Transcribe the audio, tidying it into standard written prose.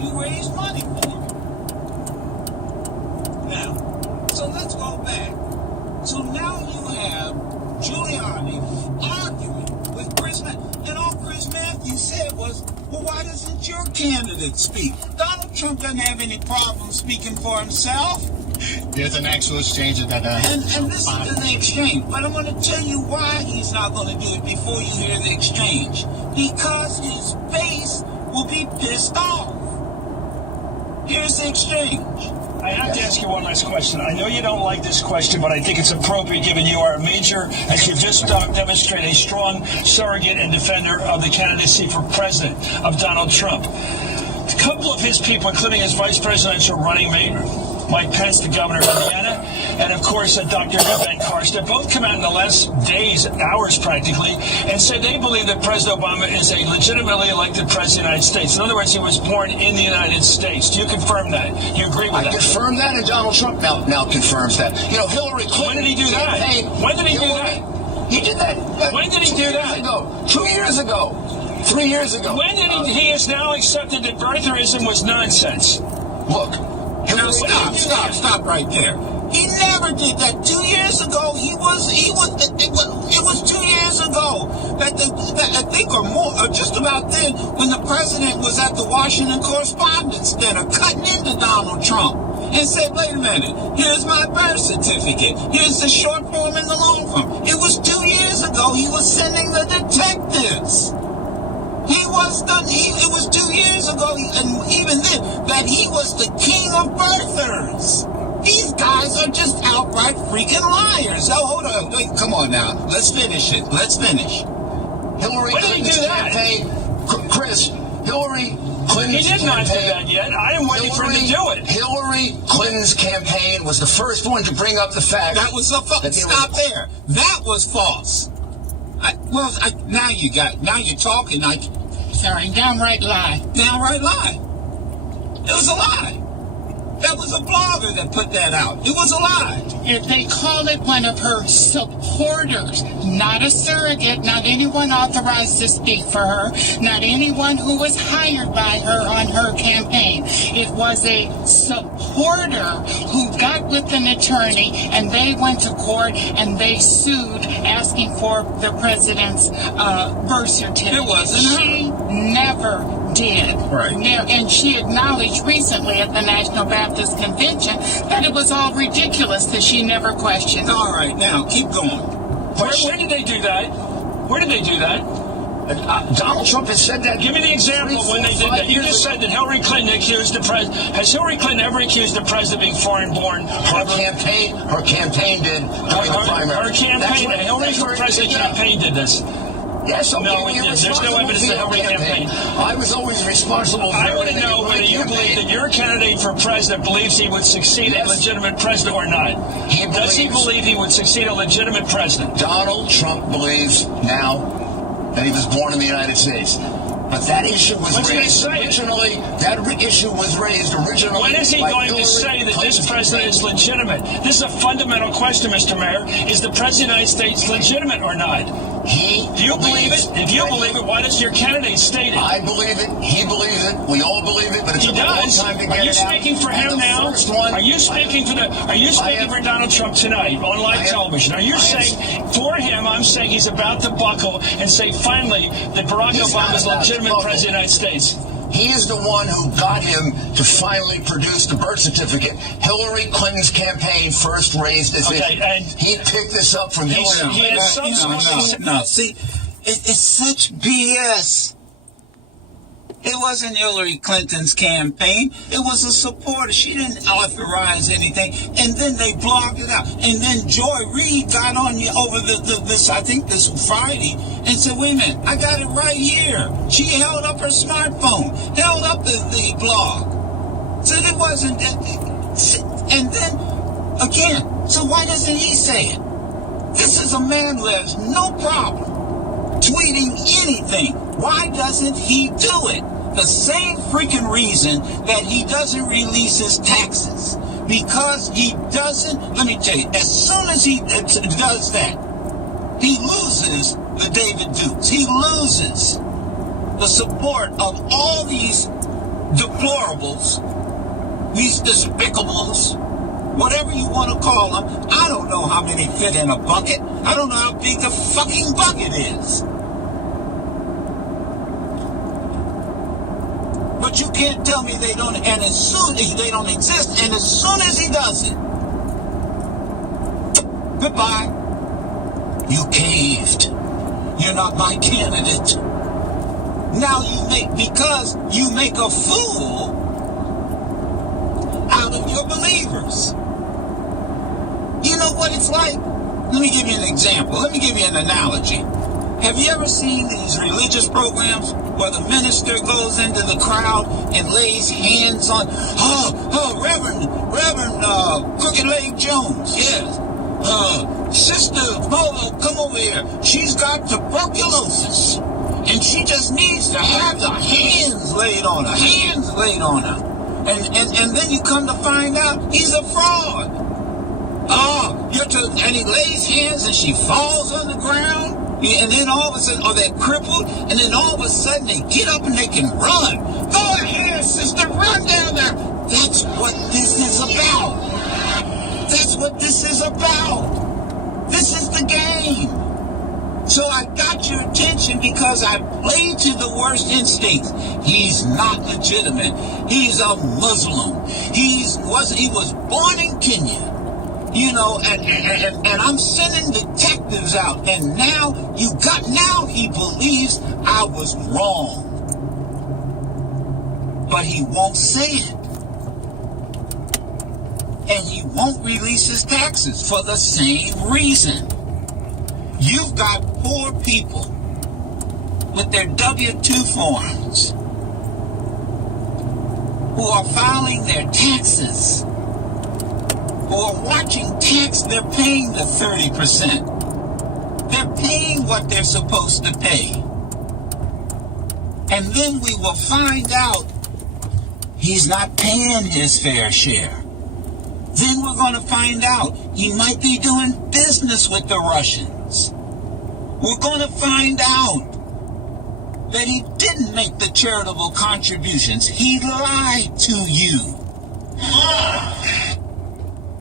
you raised money for him. Now, so let's go back. So now you have Giuliani arguing with Chris Matthews. And all Chris Matthews said was, well, why doesn't your candidate speak? Donald Trump doesn't have any problem speaking for himself. There's an actual exchange of that. And listen to the exchange. But I'm going to tell you why he's not going to do it before you hear the exchange. Because his base will be pissed off. Here's the exchange. I have to ask you one last question. I know you don't like this question, but I think it's appropriate given you are a major, as you just demonstrated, a strong surrogate and defender of the candidacy for president of Donald Trump. A couple of his people, including his vice presidential running mate, Mike Pence, the governor of Indiana, and of course Dr. Ben Carson, both come out in the last days, hours practically, and say they believe that President Obama is a legitimately elected president of the United States. In other words, he was born in the United States. Do you confirm that? Do you agree with that? I confirm that, and Donald Trump now confirms that. You know, Hillary Clinton. When did he do that? When did he do that? He did that. When did he do that? 2 years ago. 3 years ago. When did he has now accepted that birtherism was nonsense? Look. Now stop right there. He never did that. 2 years ago, it was 2 years ago that I think or more, or just about then, when the president was at the Washington Correspondents' Dinner cutting into Donald Trump and said, wait a minute, here's my birth certificate. Here's the short form and the long form. It was 2 years ago. He was sending the detectives. It was 2 years ago, and even then, that he was the king of birthers. These guys are just outright freaking liars. Oh, hold on. Wait, come on now. Let's finish it. Let's finish. Hillary Clinton's campaign, Chris, Hillary Clinton's He did not do that yet. I am waiting for him to do it. Hillary Clinton's campaign was the first one to bring up the fact that was a stop there. That was false. Now you're talking. Sorry, downright lie. Downright lie. It was a lie. That was a blogger that put that out. It was a lie. If they call it one of her supporters, not a surrogate, not anyone authorized to speak for her, not anyone who was hired by her on her campaign. It was a supporter who got with an attorney and they went to court and they sued asking for the president's birth certificate. It wasn't her. She never did. Right. And she acknowledged recently at the National Baptist Convention that it was all ridiculous that she never questioned. All right, now keep going. Where did they do that? Where did they do that? Donald Trump has said that. Give me the example when they did that. You just said that Hillary Clinton accused the president. Has Hillary Clinton ever accused the president of being foreign-born? Her campaign did during the primary. Her campaign, the Hillary President campaign did this. Yes, okay, no, there's no evidence that Hillary campaign. I was always responsible for I want to know whether you believe that your candidate for president believes he would succeed a legitimate president or not. Does he believe he would succeed a legitimate president? Donald Trump believes now that he was born in the United States. But that issue was raised originally. That issue was raised originally. When is he going to say that this president is legitimate? This is a fundamental question, Mr. Mayor. Is the president of the United States legitimate or not? Do you believe it? If you believe it, why does your candidate state it? I believe it. He believes it. We all believe it. But it's a long time to get it out. Are you speaking for him now? Are you speaking for for Donald Trump tonight on live television? Are you saying for him? I'm saying he's about to buckle and say finally that Barack Obama is legitimate president of the United States. He is the one who got him to finally produce the birth certificate. Hillary Clinton's campaign first raised this issue. And he picked this up from Hillary. No, see, it's such BS. It wasn't Hillary Clinton's campaign. It was a supporter. She didn't authorize anything. And then they blocked it out. And then Joy Reid got on you over this Friday and said, wait a minute, I got it right here. She held up her smartphone, held up the blog. Said it wasn't. And then, again, so why doesn't he say it? This is a man who has no problem tweeting anything. Why doesn't he do it? The same freaking reason that he doesn't release his taxes. Because he doesn't, let me tell you, as soon as he does that, he loses the David Dukes. He loses the support of all these deplorables, these despicables, whatever you want to call them. I don't know how many fit in a bucket. I don't know how big the fucking bucket is. But you can't tell me they don't, and as soon as they don't exist, and as soon as he does it, goodbye. You caved. You're not my candidate. Now because you make a fool out of your believers. You know what it's like? Let me give you an example. Let me give you an analogy. Have you ever seen these religious programs where the minister goes into the crowd and lays hands on, Reverend Crooked Leg Jones, yes. Sister Bobo, come over here. She's got tuberculosis. And she just needs to have the hands laid on her. And then you come to find out he's a fraud. And he lays hands and she falls on the ground. And then all of a sudden, they're crippled. And then all of a sudden they get up and they can run. Go ahead, sister, run down there. That's what this is about. That's what this is about. This is the game. So I got your attention because I played to the worst instincts. He's not legitimate. He's a Muslim. He was born in Kenya. You know, and I'm sending detectives out, and now he believes I was wrong. But he won't say it. And he won't release his taxes for the same reason. You've got poor people with their W-2 forms who are filing their taxes, who are watching tax. They're paying the 30%. They're paying what they're supposed to pay. And then we will find out he's not paying his fair share. Then we're going to find out he might be doing business with the Russians. We're going to find out that he didn't make the charitable contributions. He lied to you.